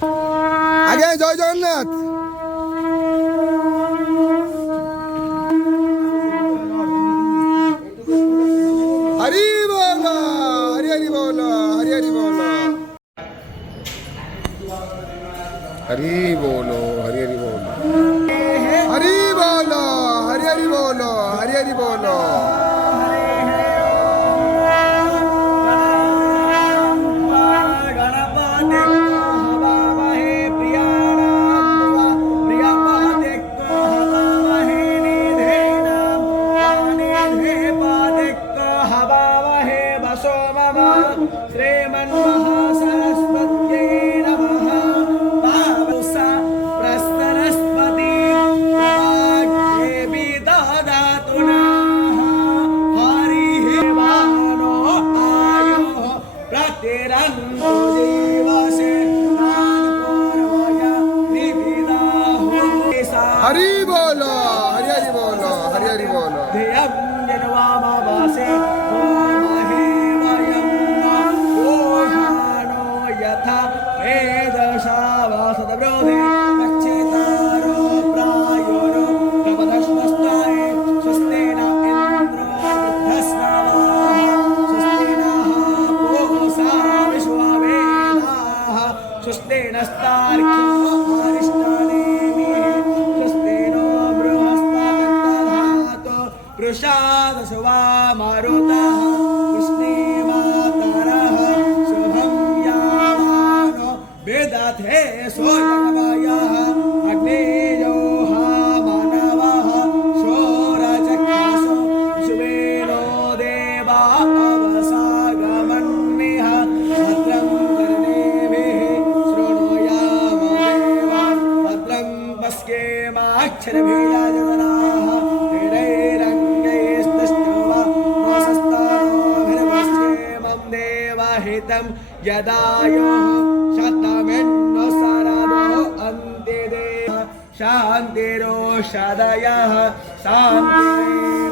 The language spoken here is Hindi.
আগে জয় জগন্নাথ। হরি বল, হরি হরি বল, হরি হরি বল, হরি বলো, হরি হরি বলো, হরি বলো, হরি হরি বলো, হরি হরি বলো। हरि बोलो, हरि हरि बोलो, हरि हरि बोलो। प्रसाद सुवा मारुतः कृष्णे मातरः शुभं यावानो वेदथे सोयवयः अग्नेयो मानवः शोरचक्षसो शुभेनो देवा अवसागमन्निः भद्रं कर्णेभिः शृणुयाम देवा भद्रं पश्येमाक्षरभिर्यजनाः यदायो शतमेन्नो सरदो अन्ते देव शान्तिरो शदयः शान्तिरेव